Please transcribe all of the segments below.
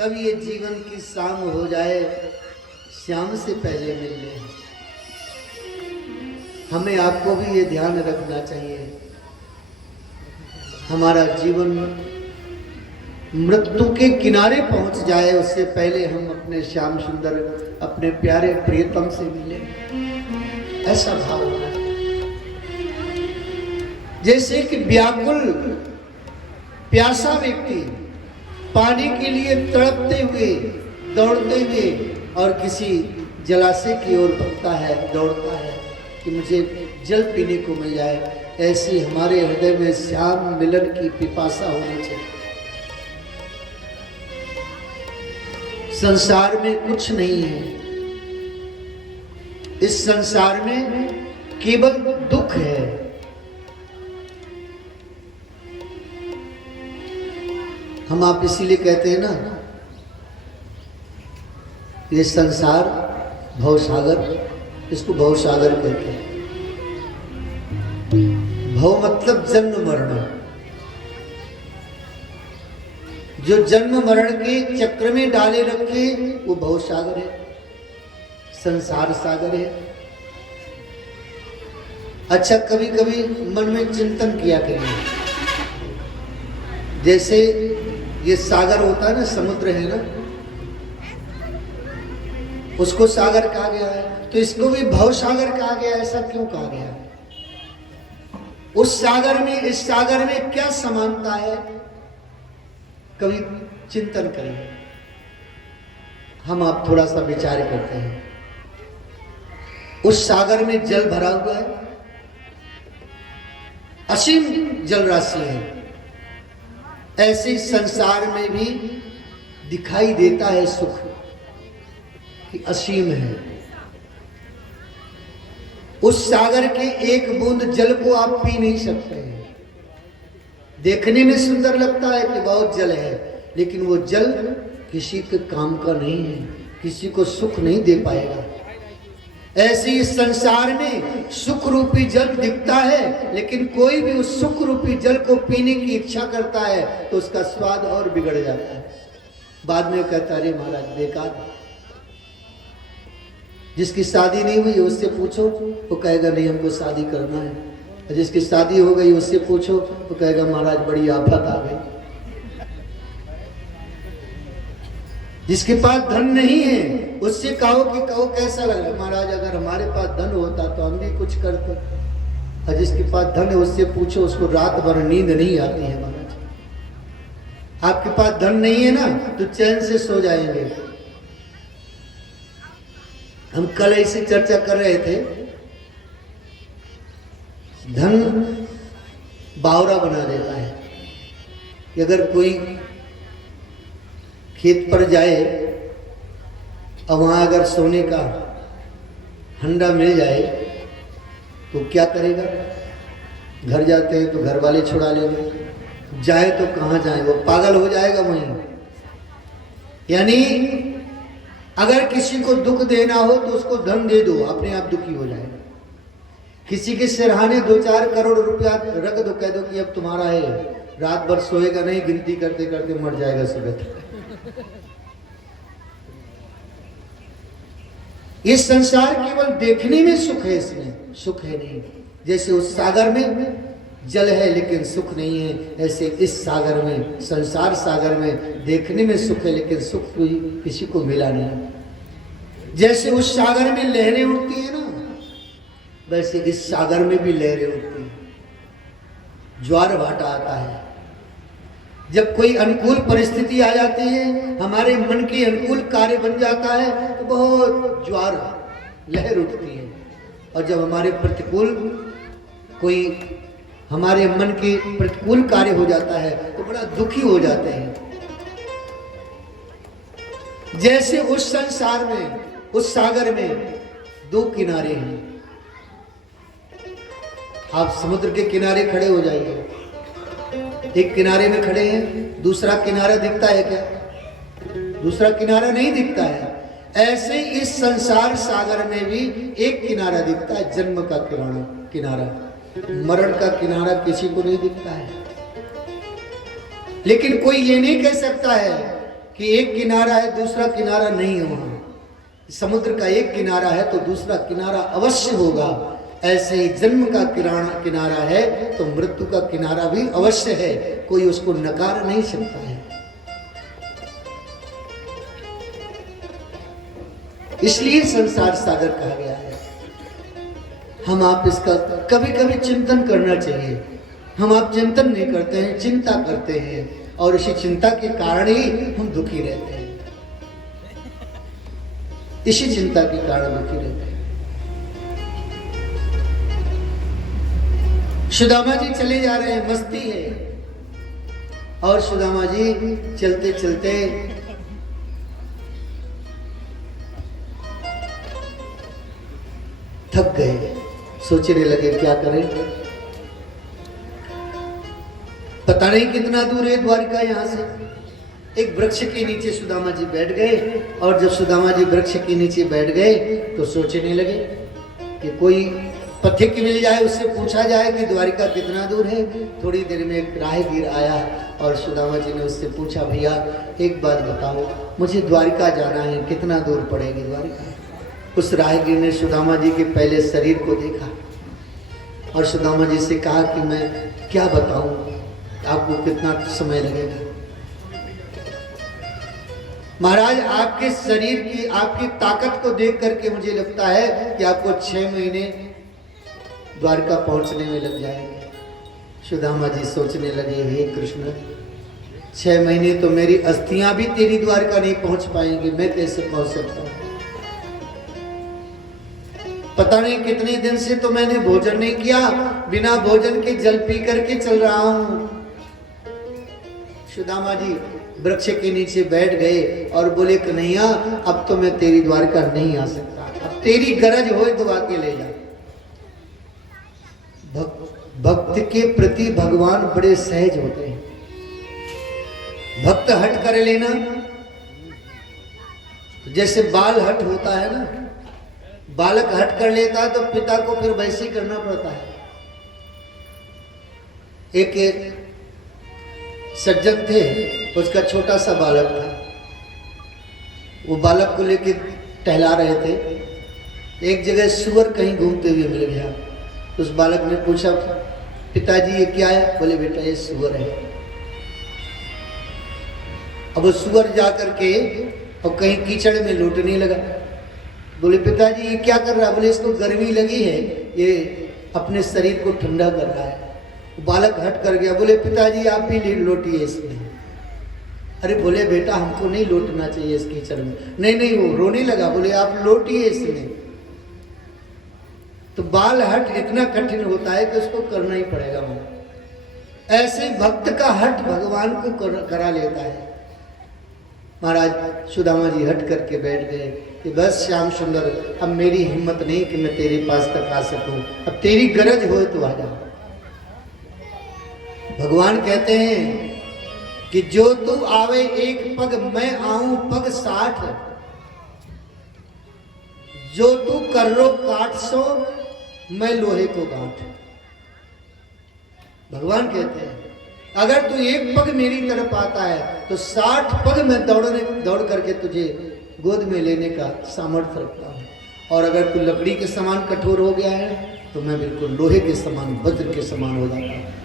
कब ये जीवन की शाम हो जाए, श्याम से पहले मिल ले। हमें आपको भी ये ध्यान रखना चाहिए, हमारा जीवन मृत्यु के किनारे पहुंच जाए उससे पहले हम अपने श्याम सुंदर, अपने प्यारे प्रियतम से मिले, ऐसा भाव होना। जैसे कि व्याकुल प्यासा व्यक्ति पानी के लिए तड़पते हुए, दौड़ते हुए और किसी जलाशय की ओर भागता है, दौड़ता है कि मुझे जल पीने को मिल जाए, ऐसी हमारे हृदय में श्याम मिलन की पिपासा होनी चाहिए। संसार में कुछ नहीं है, इस संसार में केवल दुख है। हम आप इसीलिए कहते हैं ना, ये संसार भवसागर, इसको भवसागर कहते हैं। भव मतलब जन्म मरण, जो जन्म मरण के चक्र में डाले रखे वो भवसागर है, संसार सागर है। अच्छा, कभी कभी मन में चिंतन किया करिए, जैसे ये सागर होता है ना, समुद्र है ना, उसको सागर कहा गया है, तो इसको भी भवसागर कहा गया है। ऐसा क्यों कहा गया है? उस सागर में, इस सागर में क्या समानता है? कभी चिंतन करिए, हम आप थोड़ा सा विचार करते हैं। उस सागर में जल भरा हुआ है, असीम जल राशि है। ऐसे संसार में भी दिखाई देता है सुख कि असीम है। उस सागर के एक बूंद जल को आप पी नहीं सकते हैं। देखने में सुंदर लगता है कि बहुत जल है, लेकिन वो जल किसी के काम का नहीं है, किसी को सुख नहीं दे पाएगा। ऐसे इस संसार में सुख रूपी जल दिखता है, लेकिन कोई भी उस सुख रूपी जल को पीने की इच्छा करता है तो उसका स्वाद और बिगड़ जाता है। बाद में कहता है, अरे महाराज बेकार। जिसकी शादी नहीं हुई उससे पूछो, वो कहेगा नहीं हमको शादी करना है। जिसकी शादी हो गई उससे पूछो, वो कहेगा महाराज बड़ी आफत आ गई। जिसके पास धन नहीं है उससे कहो कि कहो कैसा लगा महाराज, अगर हमारे पास धन होता तो हम भी कुछ करते। और जिसके पास धन है उससे पूछो, उसको रात भर नींद नहीं आती है महाराज। आपके पास धन नहीं है ना तो चैन से सो जाएंगे। हम कल ऐसी चर्चा कर रहे थे, धन बावरा बना देता है कि अगर कोई खेत पर जाए और वहां अगर सोने का हंडा मिल जाए तो क्या करेगा? घर जाते हैं तो घर वाले छुड़ा लेंगे, जाए तो कहां जाए, वो पागल हो जाएगा वहीं। यानी अगर किसी को दुख देना हो तो उसको धन दे दो, अपने आप दुखी हो जाएगा। किसी के सिरहाने 2-4 करोड़ रुपया रख दो, कह दो कि अब तुम्हारा है, रात भर सोएगा नहीं, गिनती करते करते मर जाएगा सुबह तक। ये संसार केवल देखने में सुख है, इसमें सुख है नहीं। जैसे उस सागर में जल है लेकिन सुख नहीं है, ऐसे इस सागर में, संसार सागर में देखने में सुख है लेकिन सुख किसी को मिला नहीं। जैसे उस सागर में लहरें उठती है ना, वैसे इस सागर में भी लहरें उठती हैं, ज्वार भाटा आता है। जब कोई अनुकूल परिस्थिति आ जाती है, हमारे मन के अनुकूल कार्य बन जाता है तो बहुत ज्वार लहर उठती है। और जब हमारे प्रतिकूल कोई, हमारे मन के प्रतिकूल कार्य हो जाता है तो बड़ा दुखी हो जाते हैं। जैसे उस संसार में, उस सागर में 2 किनारे हैं। आप समुद्र के किनारे खड़े हो जाइए, एक किनारे में खड़े हैं, दूसरा किनारा दिखता है क्या? दूसरा किनारा नहीं दिखता है। ऐसे इस संसार सागर में भी एक किनारा दिखता है, जन्म का किनारा। मरण का किनारा किसी को नहीं दिखता है। लेकिन कोई ये नहीं कह सकता है कि एक किनारा है दूसरा किनारा नहीं है। वहां समुद्र का एक किनारा है तो दूसरा किनारा अवश्य होगा। ऐसे ही जन्म का किनारा है तो मृत्यु का किनारा भी अवश्य है, कोई उसको नकार नहीं सकता है। इसलिए संसार सागर कहा गया है। हम आप इसका कभी कभी चिंतन करना चाहिए। हम आप चिंतन नहीं करते हैं, चिंता करते हैं, और इसी चिंता के कारण ही हम दुखी रहते हैं। इसी चिंता के कारण दुखी रहते हैं। सुदामा जी चले जा रहे हैं, मस्ती है, और सुदामा जी चलते चलते थक गए, सोचने लगे क्या करें। पता नहीं कितना दूर है द्वारिका यहाँ से। एक वृक्ष के नीचे सुदामा जी बैठ गए, और जब सुदामा जी वृक्ष के नीचे बैठ गए तो सोचने लगे कि कोई पथिक मिल जाए, उससे पूछा जाए कि द्वारिका कितना दूर है। थोड़ी देर में एक राहगीर आया और सुदामा जी ने उससे पूछा, भैया एक बात बताओ, मुझे द्वारिका जाना है, कितना दूर पड़ेगी द्वारिका। उस राहगीर ने सुदामा जी के पहले शरीर को देखा और सुदामा जी से कहा कि मैं क्या बताऊं, आपको कितना समय लगेगा। महाराज, आपके शरीर की, आपकी ताकत को देख करके मुझे लगता है कि आपको 6 महीने द्वारका पहुंचने में लग जाएंगे। सुदामा जी सोचने लगे, हे कृष्ण, 6 महीने तो मेरी अस्थियां भी तेरी द्वारका नहीं पहुंच पाएंगी, मैं कैसे पहुंच सकता हूं। पता नहीं कितने दिन से तो मैंने भोजन नहीं किया, बिना भोजन के जल पी करके चल रहा हूं। सुदामा जी वृक्ष के नीचे बैठ गए और बोले, कन्हैया अब तो मैं तेरी द्वारका नहीं आ सकता, अब तेरी गरज हो तो आके ले जा। भक्त के प्रति भगवान बड़े सहज होते हैं। भक्त हट कर लेना, जैसे बाल हट होता है ना, बालक हट कर लेता है तो पिता को फिर वैसे ही करना पड़ता है। एक सज्जन थे, उसका छोटा सा बालक था, वो बालक को लेके टहला रहे थे। एक जगह सुअर कहीं घूमते हुए मिल गया, तो उस बालक ने पूछा, पिताजी ये क्या है? बोले, बेटा ये सुअर है। अब वो सुअर जाकर के और कहीं कीचड़ में लूटने लगा। बोले, पिताजी ये क्या कर रहा है? बोले, इसको गर्मी लगी है, ये अपने शरीर को ठंडा कर रहा है। बालक हट कर गया, बोले, पिताजी आप भी लोटिए इसमें। अरे बोले, बेटा हमको नहीं लोटना चाहिए इस कीचड़ में। नहीं नहीं, वो रोने लगा, बोले आप लोटिए इसमें। तो बाल हट इतना कठिन होता है कि उसको करना ही पड़ेगा। वहां ऐसे भक्त का हट भगवान को करा लेता है। महाराज सुदामा जी हट करके बैठ गए कि बस श्याम सुंदर, अब मेरी हिम्मत नहीं कि मैं तेरे पास तक आ सकूं, अब तेरी गरज हो तो आ जा। भगवान कहते हैं कि जो तू आवे एक पग, मैं आऊं पग 60। जो तू कर्रो काट सो, मैं लोहे को गांठ। भगवान कहते हैं अगर तू एक पग मेरी तरफ आता है तो 60 पग मैं दौड़ करके तुझे गोद में लेने का सामर्थ्य रखता हूं। और अगर तू लकड़ी के समान कठोर हो गया है तो मैं बिल्कुल लोहे के समान, वज्र के समान हो जाता हूं।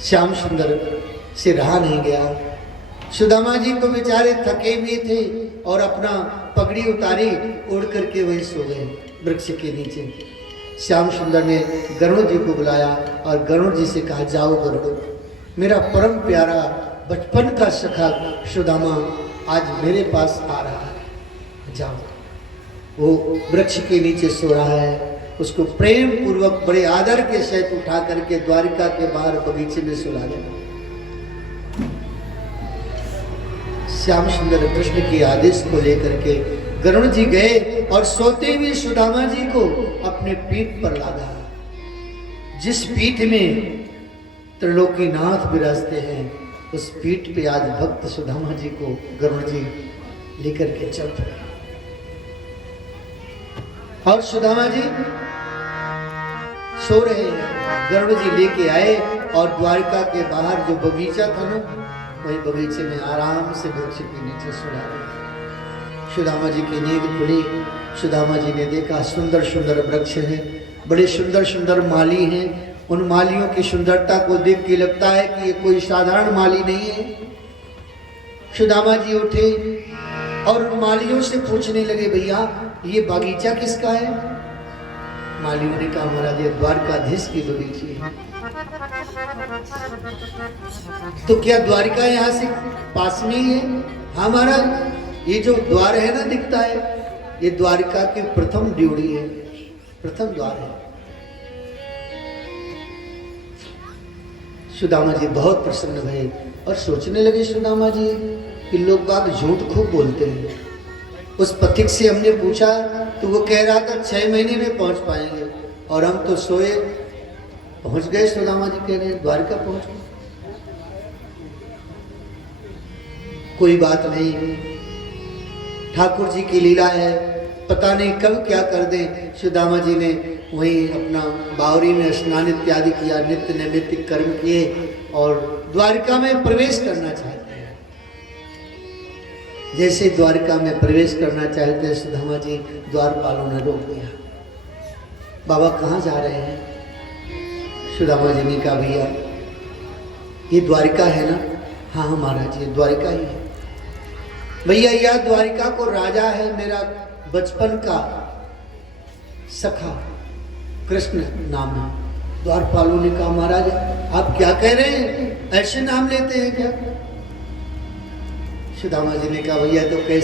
श्याम सुंदर से रहा नहीं गया। सुदामा जी तो बेचारे थके भी थे और अपना पगड़ी उतारी, उड़ करके वहीं सो गए वृक्ष के नीचे। श्याम सुंदर ने गरुड़ जी को बुलाया और गरुड़ जी से कहा, जाओ गरुड़, मेरा परम प्यारा बचपन का सखा सुदामा आज मेरे पास आ रहा है, जाओ। वो वृक्ष के नीचे सो रहा है, उसको प्रेम पूर्वक बड़े आदर के सहित उठा करके द्वारिका के बाहर बगीचे में सुला देना। श्याम सुंदर कृष्ण के आदेश को लेकर के गरुड़ जी गए और सोते हुए सुदामा जी को अपने पीठ पर लादा। जिस पीठ में त्रिलोकीनाथ विराजते हैं, उस पीठ पे आज भक्त सुदामा जी को गरुड़ जी लेकर के चल पड़े। और सुदामा जी सो रहे हैं, गरुड़ जी लेके आए और द्वारिका के बाहर जो बगीचा था ना, वही बगीचे में आराम से वृक्ष के नीचे सुला रहे। सुदामा जी की नींद खुली। सुदामा जी ने देखा सुंदर सुंदर वृक्ष हैं, बड़े सुंदर सुंदर माली हैं। उन मालियों की सुंदरता को देख के लगता है कि ये कोई साधारण माली नहीं है। सुदामा जी उठे और उन मालियों से पूछने लगे, भैया ये बागीचा किसका है? मालियों ने कहा, महाराज ये द्वारकाधीश की बगीची है। तो क्या द्वारिका यहाँ से पास में ही है? हाँ महाराज, ये जो द्वार है ना दिखता है, ये द्वारिका की प्रथम ड्योढ़ी है, प्रथम द्वार है। सुदामा जी बहुत प्रसन्न भये और सोचने लगे सुदामा जी कि लोग बाग झूठ खूब बोलते हैं। उस पथिक से हमने पूछा तो वो कह रहा था 6 महीने में पहुंच पाएंगे, और हम तो सोए पहुंच गए। सुदामा जी कह रहे हैं द्वारका पहुंच गए। कोई बात नहीं, ठाकुर जी की लीला है, पता नहीं कब क्या कर दें। सुदामा जी ने वहीं अपना बावरी में स्नान इत्यादि किया, नित्य नैमित्तिक कर्म किए और द्वारिका में प्रवेश करना चाहते हैं। जैसे द्वारिका में प्रवेश करना चाहते हैं, सुदामा जी द्वारपालों ने रोक दिया। बाबा कहाँ जा रहे हैं? सुदामा जी ने कहा, भैया ये द्वारिका है ना? हाँ हाँ महाराज ये द्वारिका ही है। भैया यह द्वारिका को राजा है मेरा बचपन का सखा, कृष्ण नाम है। द्वारपालों ने कहा, महाराज आप क्या कह रहे हैं, ऐसे नाम लेते हैं क्या? सुदामा जी ने कहा, भैया तो कैसे